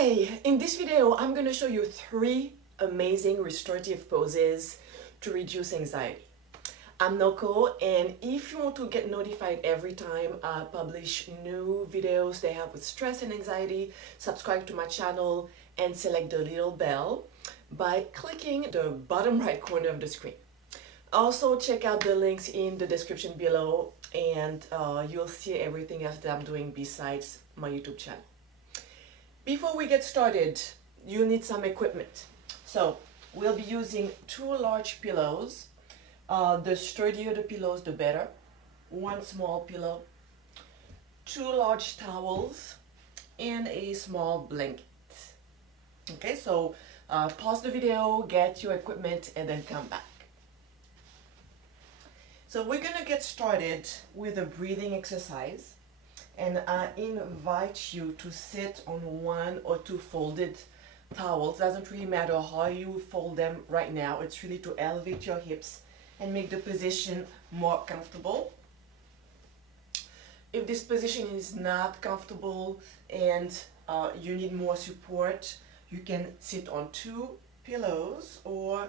Hi, in this video I'm going to show you 3 amazing restorative poses to reduce anxiety. I'm Noko, and if you want to get notified every time I publish new videos that have with stress and anxiety, subscribe to my channel and select the little bell by clicking the bottom right corner of the screen. Also check out the links in the description below, and you'll see everything else that I'm doing besides my YouTube channel. Before we get started, you need some equipment. So we'll be using 2 large pillows. The sturdier the pillows, the better. 1 small pillow, 2 large towels, and a small blanket. Okay, so pause the video, get your equipment, and then come back. So we're gonna get started with a breathing exercise. And I invite you to sit on 1 or 2 folded towels. Doesn't really matter how you fold them right now. It's really to elevate your hips and make the position more comfortable. If this position is not comfortable and you need more support, you can sit on 2 pillows or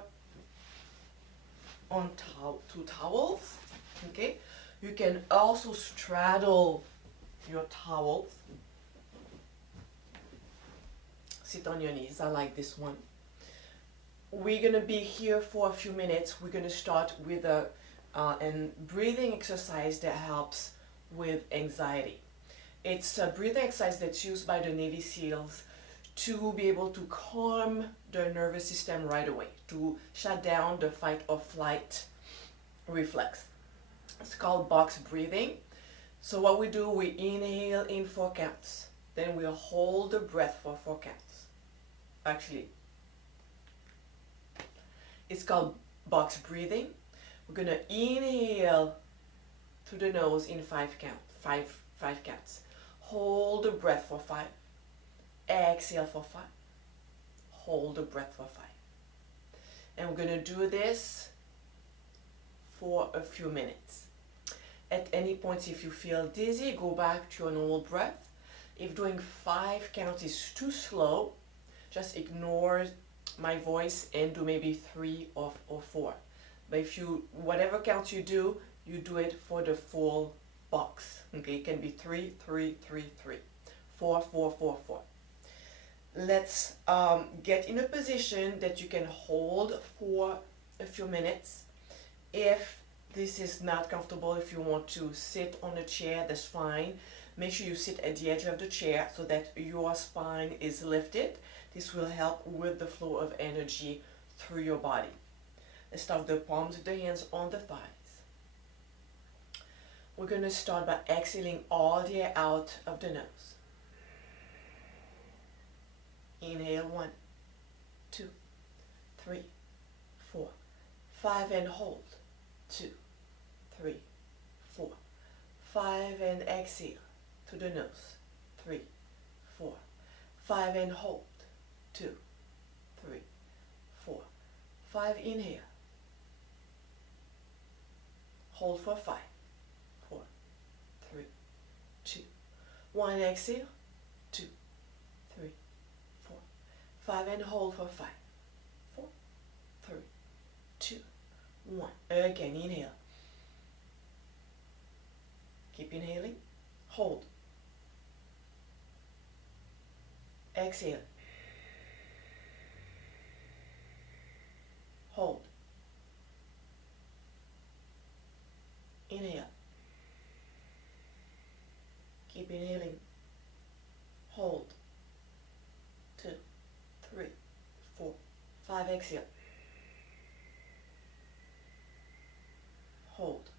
on 2 towels. Okay, you can also straddle your towels. Sit on your knees. I like this one. We're gonna be here for a few minutes. We're gonna start with a breathing exercise that helps with anxiety. It's a breathing exercise that's used by the Navy SEALs to be able to calm the nervous system right away, to shut down the fight or flight reflex. It's called box breathing. So what we do, we inhale in 4 counts, then we'll hold the breath for 4 counts. Actually, it's called box breathing. We're gonna inhale through the nose in 5 counts. Hold the breath for 5. Exhale for 5. Hold the breath for 5. And we're gonna do this for a few minutes. At any point, if you feel dizzy, go back to your normal breath. If doing 5 counts is too slow, just ignore my voice and do maybe 3 or 4. But if whatever count you do it for the full box. Okay, it can be 3, 3, 3, 3, 4, 4, 4, 4. Let's get in a position that you can hold for a few minutes. If this is not comfortable, if you want to sit on a chair, that's fine. Make sure you sit at the edge of the chair so that your spine is lifted. This will help with the flow of energy through your body. Let's start with the palms of the hands on the thighs. We're going to start by exhaling all the air out of the nose. Inhale 1, 2, 3, 4, 5, and hold. 2, 3, 4, 5, and exhale to the nose. 3, 4, 5, and hold. 2, 3, 4, 5. Inhale. Hold for 5, 4, 3, 2, 1. Exhale. 2, 3, 4, 5, and hold for 5, 4, 3, 2, 1. Again, inhale. Keep inhaling. Hold. Exhale. Hold. Inhale. Keep inhaling. Hold. 2, 3, 4, 5. Exhale. Hold.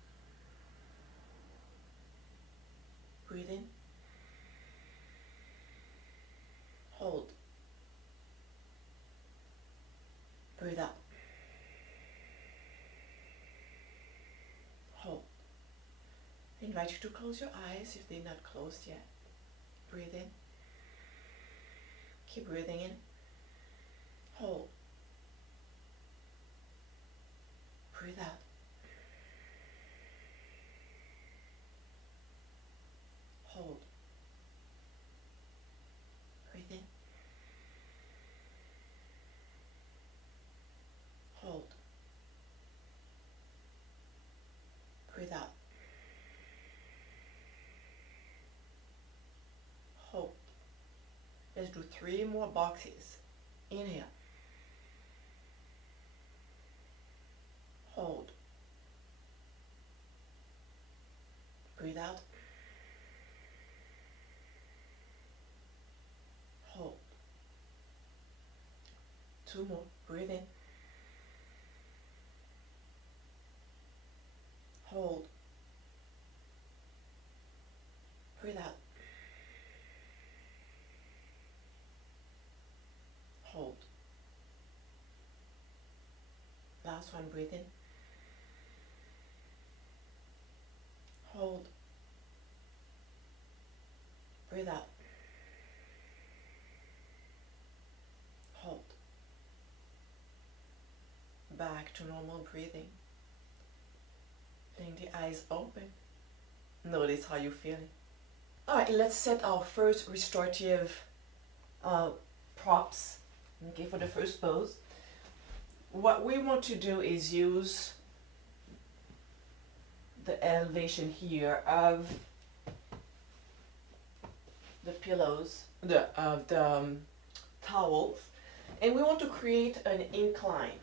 Breathe in. Hold. Breathe out. Hold. I invite you to close your eyes if they're not closed yet. Breathe in. Keep breathing in. Hold. Breathe out. Hold. Breathe in. Let's do 3 more boxes. Inhale. Hold. Breathe out. Hold. 2 more. Breathe in. Hold. Breathe out. Hold. Last one, breathe in. Hold. Breathe out. Hold. Back to normal breathing. Letting the eyes open. Notice how you're feeling. Alright, let's set our first restorative props, okay, for the first pose. What we want to do is use the elevation here of the pillows, the towels, and we want to create an incline,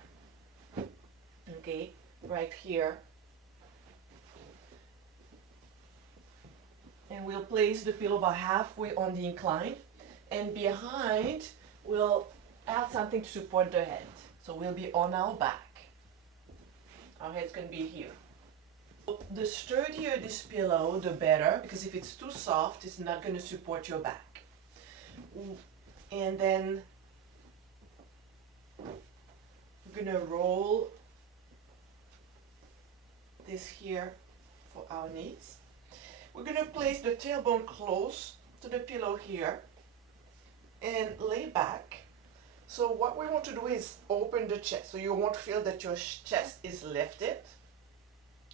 okay, right here. And we'll place the pillow about halfway on the incline, and behind we'll add something to support the head. So we'll be on our back. Our head's going to be here. The sturdier this pillow, the better, because if it's too soft, it's not going to support your back. And then we're going to roll this here for our knees. We're going to place the tailbone close to the pillow here and lay back. So what we want to do is open the chest. So you want to feel that your chest is lifted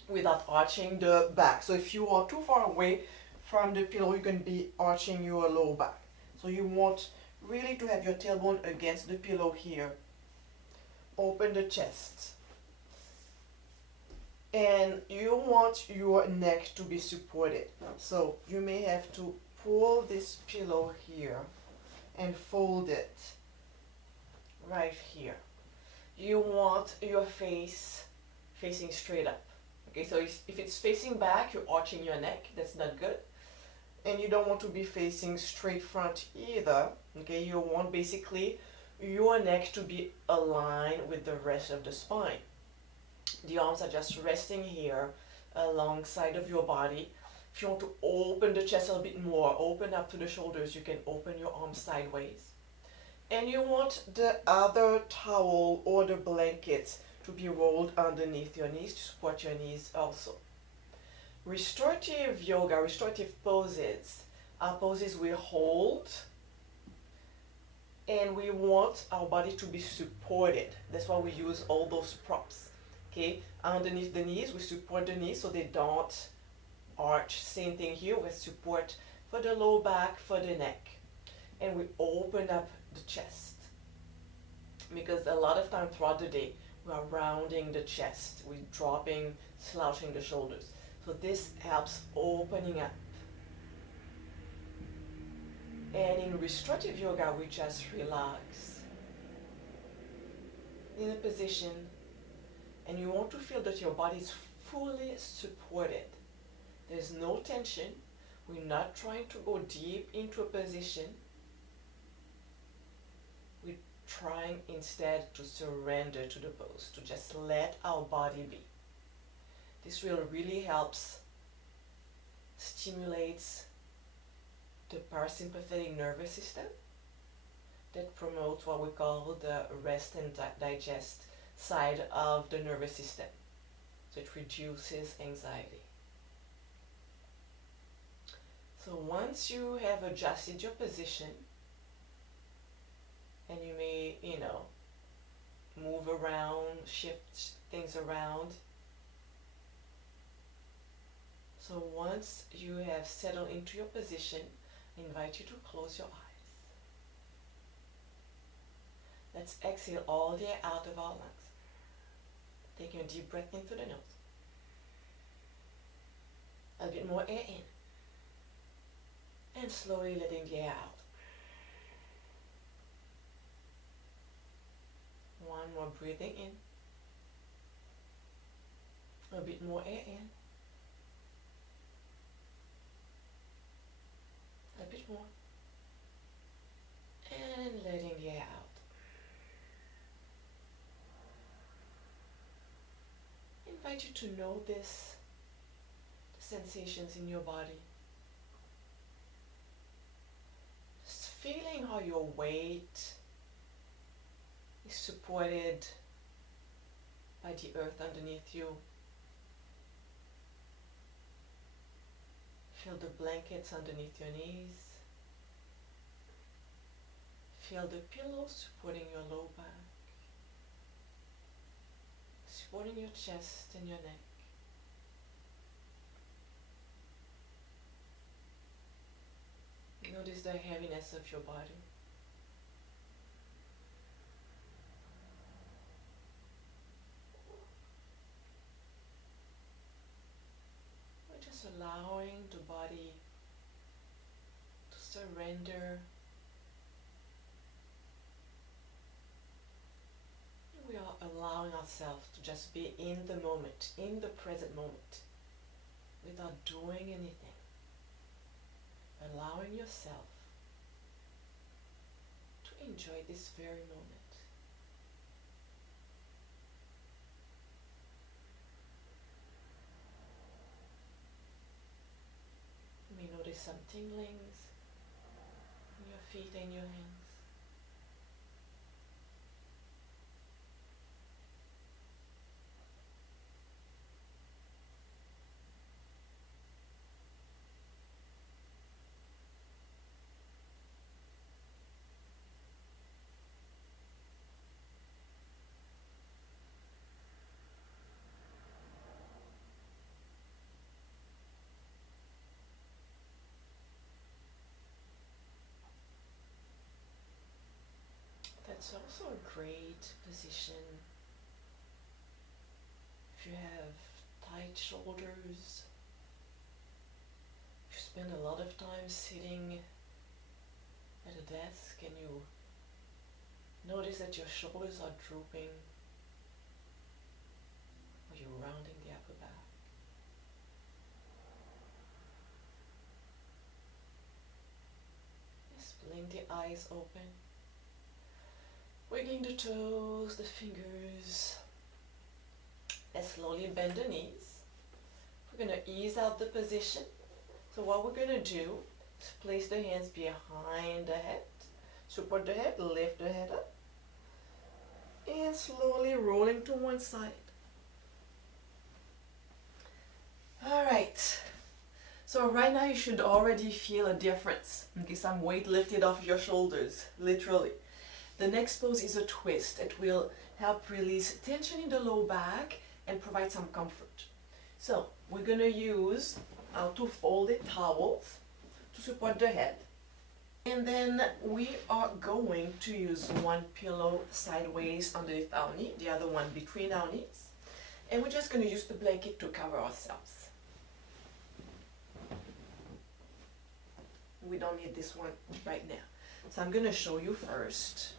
without arching the back. So if you are too far away from the pillow, you're going to be arching your low back. So you want really to have your tailbone against the pillow here. Open the chest. And you want your neck to be supported. So you may have to pull this pillow here and fold it right here. You want your face facing straight up. Okay, so if it's facing back, you're arching your neck. That's not good. And you don't want to be facing straight front either. Okay, you want basically your neck to be aligned with the rest of the spine. The arms are just resting here alongside of your body. If you want to open the chest a little bit more, open up to the shoulders, you can open your arms sideways. And you want the other towel or the blanket to be rolled underneath your knees to support your knees also. Restorative yoga, restorative poses are poses we hold and we want our body to be supported. That's why we use all those props. Okay, underneath the knees, we support the knees so they don't arch. Same thing here with support for the low back, for the neck. And we open up the chest. Because a lot of time throughout the day, we are rounding the chest. We're dropping, slouching the shoulders. So this helps opening up. And in restorative yoga, we just relax in a position. And you want to feel that your body is fully supported. There's no tension. We're not trying to go deep into a position. We're trying instead to surrender to the pose, to just let our body be. This really helps, stimulates the parasympathetic nervous system that promotes what we call the rest and digest side of the nervous system. So it reduces anxiety. So once you have adjusted your position, and you may, move around, shift things around. So once you have settled into your position, I invite you to close your eyes. Let's exhale all the air out of our lungs. Taking a deep breath in through the nose. A bit more air in. And slowly letting the air out. One more breathing in. A bit more air in. A bit more. And letting the air out. I invite you to notice the sensations in your body. Just feeling how your weight is supported by the earth underneath you. Feel the blankets underneath your knees. Feel the pillow supporting your low back, supporting your chest and your neck. Notice the heaviness of your body. We're just allowing the body to surrender. We are allowing ourselves to just be in the moment, in the present moment, without doing anything. Allowing yourself to enjoy this very moment. You may notice some tinglings in your feet and your hands. That's also a great position if you have tight shoulders, if you spend a lot of time sitting at a desk and you notice that your shoulders are drooping or you're rounding the upper back. Just blink the eyes open. Wiggling the toes, the fingers. Let's slowly bend the knees. We're going to ease out the position. So what we're going to do is place the hands behind the head. Support the head, lift the head up. And slowly rolling to one side. Alright. So right now you should already feel a difference. Okay, some weight lifted off your shoulders, literally. The next pose is a twist. It will help release tension in the low back and provide some comfort. So we're going to use our two folded towels to support the head. And then we are going to use one pillow sideways underneath our knee, the other one between our knees. And we're just going to use the blanket to cover ourselves. We don't need this one right now. So I'm going to show you first.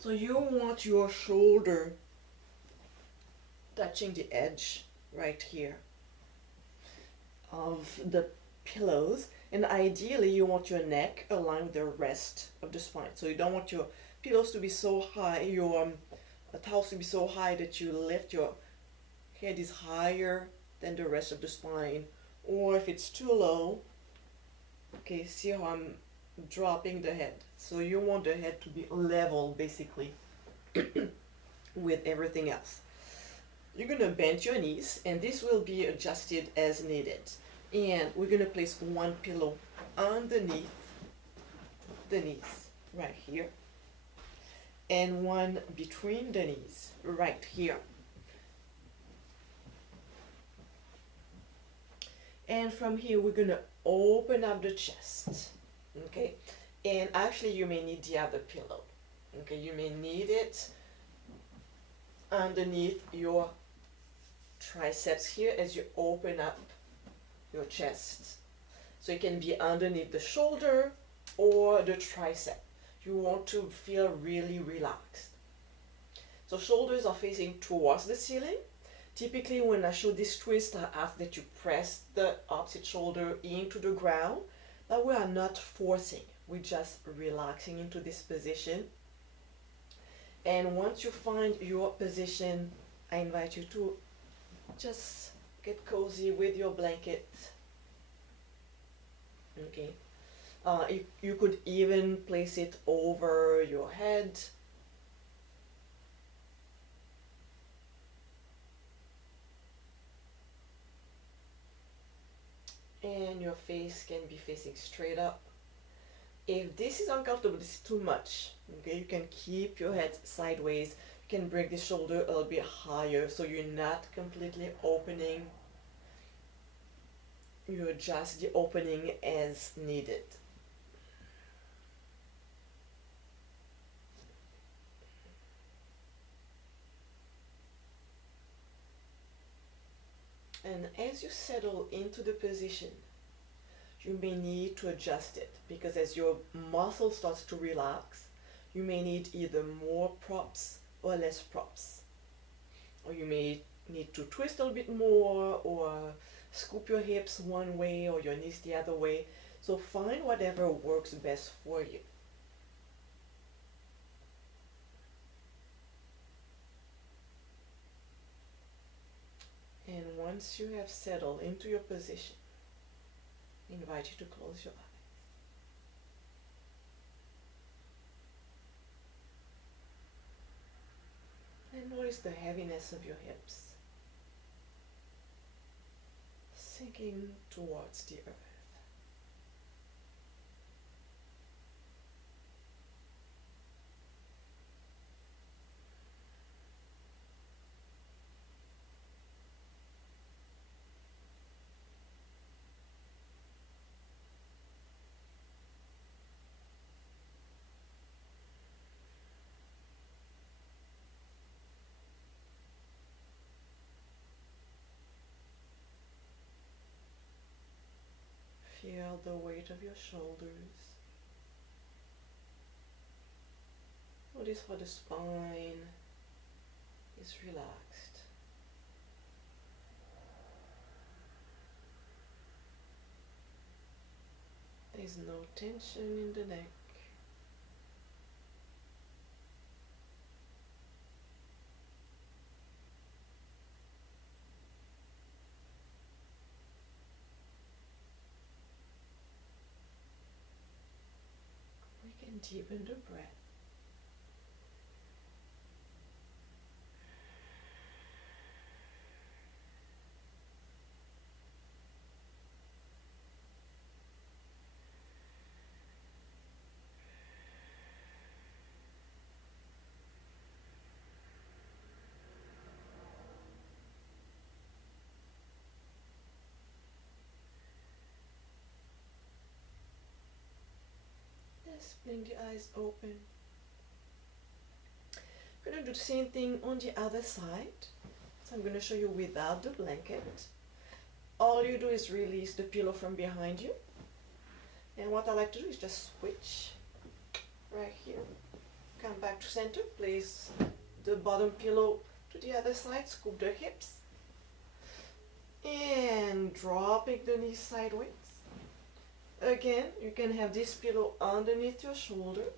So you want your shoulder touching the edge right here of the pillows, and ideally you want your neck aligned with the rest of the spine. So you don't want your pillows to be so high, your towels to be so high that you lift your head is higher than the rest of the spine, or if it's too low, okay, see how I'm dropping the head. So you want the head to be level basically with everything else. You're going to bend your knees, and this will be adjusted as needed. And we're going to place one pillow underneath the knees right here, and one between the knees right here. And from here we're going to open up the chest. Okay, and actually you may need the other pillow. Okay, you may need it underneath your triceps here as you open up your chest. So it can be underneath the shoulder or the tricep. You want to feel really relaxed. So shoulders are facing towards the ceiling. Typically when I show this twist, I ask that you press the opposite shoulder into the ground, but we are not forcing. We're just relaxing into this position. And once you find your position, I invite you to just get cozy with your blanket. Okay. You could even place it over your head. And your face can be facing straight up. If this is uncomfortable, this is too much, okay, you can keep your head sideways. You can bring the shoulder a little bit higher so you're not completely opening. You adjust the opening as needed. And as you settle into the position, you may need to adjust it because as your muscle starts to relax, you may need either more props or less props. Or you may need to twist a little bit more or scoop your hips one way or your knees the other way. So find whatever works best for you. And once you have settled into your position, I invite you to close your eyes. And notice the heaviness of your hips sinking towards the earth. Feel the weight of your shoulders. Notice how the spine is relaxed. There's no tension in the neck. We can deepen the breath. Just blink the eyes open. I'm going to do the same thing on the other side. So I'm going to show you without the blanket. All you do is release the pillow from behind you. And what I like to do is just switch right here. Come back to center, place the bottom pillow to the other side, scoop the hips. And dropping the knees sideways. Again, you can have this pillow underneath your shoulders.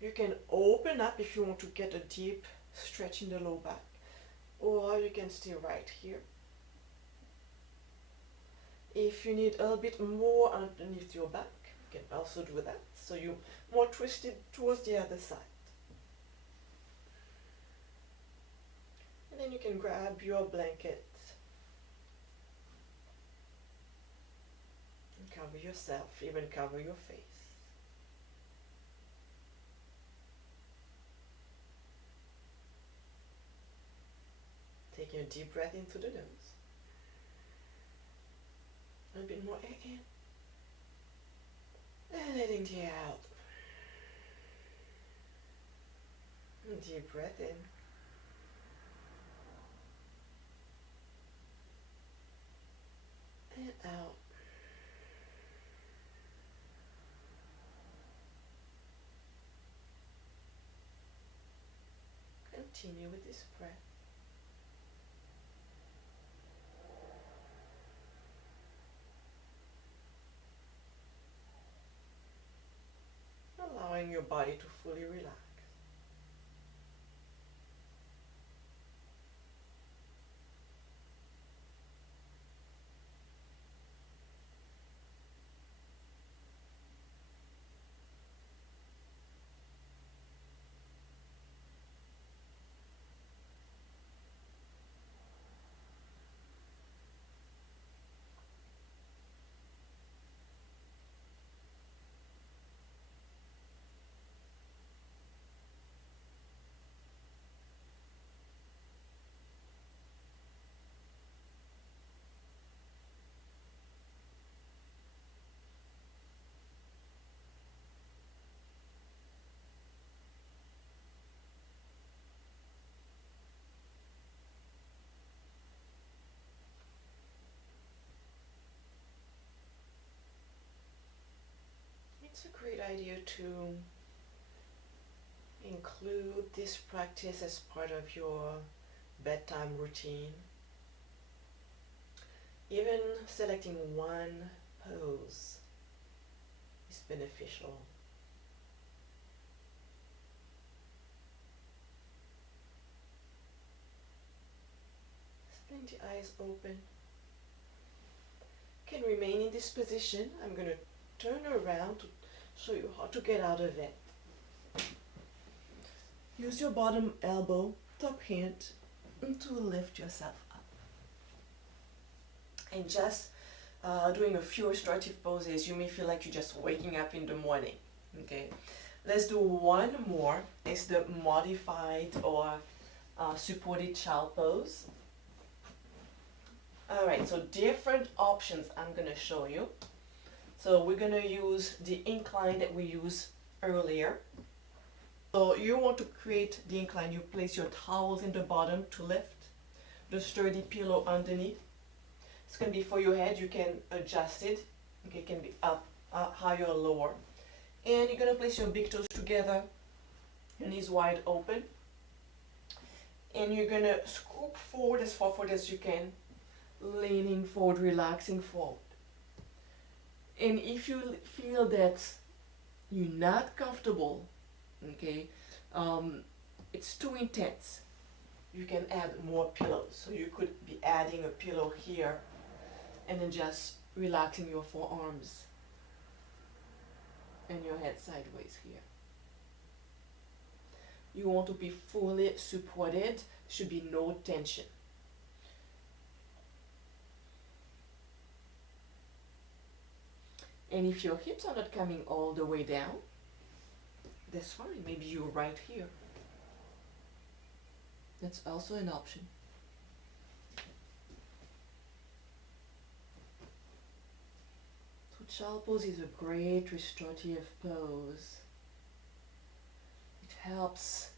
You can open up if you want to get a deep stretch in the low back, or you can stay right here. If you need a little bit more underneath your back, you can also do that, so you're more twisted towards the other side. And then you can grab your blanket and cover yourself, even cover your face. Taking a deep breath into the nose. A bit more air in. And letting the air out. And deep breath in. And out. continue with this breath. Allowing your body to fully relax. It's a great idea to include this practice as part of your bedtime routine. Even selecting one pose is beneficial. Split the eyes open. You can remain in this position. I'm going to turn around to show you how to get out of it. Use your bottom elbow, top hand, to lift yourself up. And just doing a few restorative poses, you may feel like you're just waking up in the morning. Okay, let's do one more. It's the modified or supported child pose. All right, so different options I'm going to show you. So we're going to use the incline that we used earlier. So you want to create the incline. You place your towels in the bottom to lift, the sturdy pillow underneath. It's going to be for your head. You can adjust it. Okay, it can be up, higher or lower. And you're going to place your big toes together, your knees wide open. And you're going to scoop forward as far forward as you can, leaning forward, relaxing forward. And if you feel that you're not comfortable, okay, it's too intense, you can add more pillows. So you could be adding a pillow here and then just relaxing your forearms and your head sideways here. You want to be fully supported. Should be no tension. And if your hips are not coming all the way down, that's fine. Maybe you're right here. That's also an option. So child pose is a great restorative pose. It helps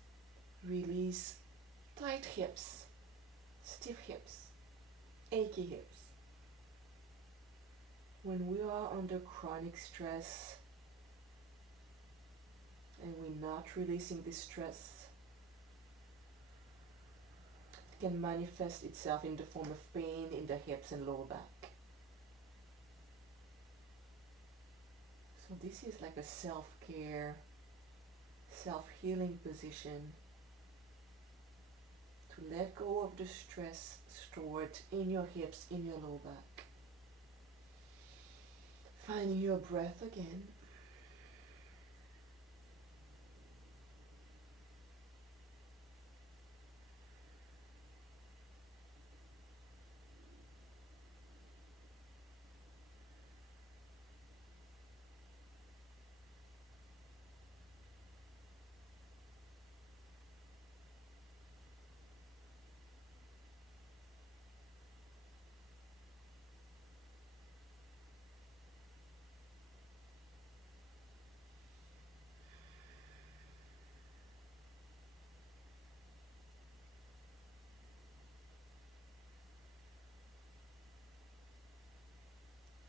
release tight hips, stiff hips, achy hips. When we are under chronic stress and we're not releasing this stress, it can manifest itself in the form of pain in the hips and lower back. So this is like a self-care, self-healing position to let go of the stress stored in your hips, in your lower back. Finding your breath again.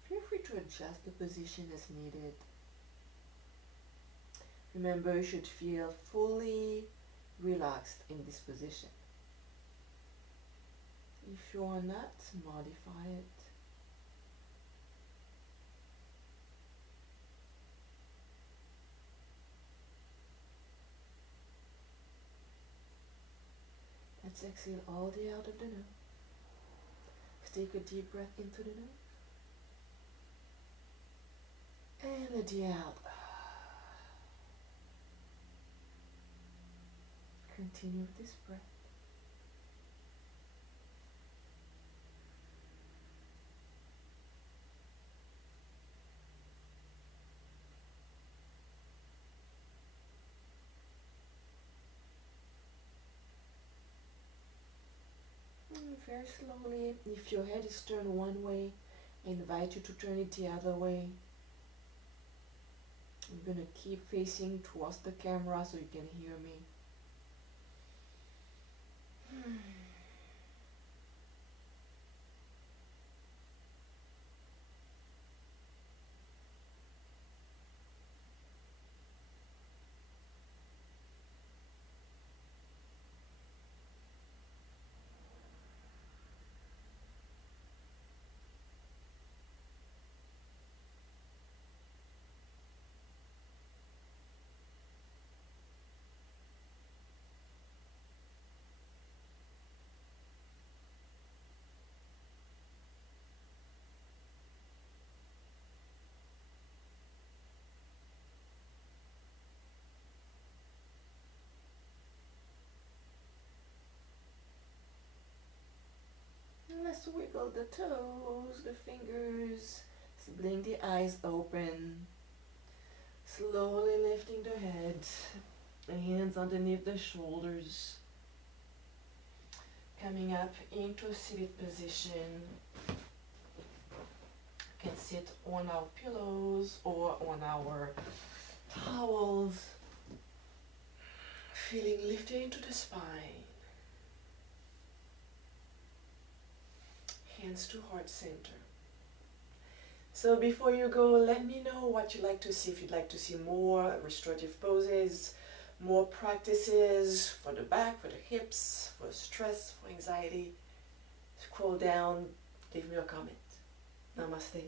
Feel free to adjust the position as needed. Remember, you should feel fully relaxed in this position. If you are not, modify it. Let's exhale all the out of the nose. Take a deep breath into the nose. And let the out. Continue with this breath. Very slowly, if your head is turned one way, I invite you to turn it the other way. I'm going to keep facing towards the camera so you can hear me. Let's wiggle the toes, the fingers, blink the eyes open. Slowly lifting the head, hands underneath the shoulders. Coming up into a seated position. You can sit on our pillows or on our towels. Feeling lifted into the spine. Hands to heart center. So before you go, let me know what you'd like to see. If you'd like to see more restorative poses, more practices for the back, for the hips, for stress, for anxiety, scroll down, leave me a comment. Namaste.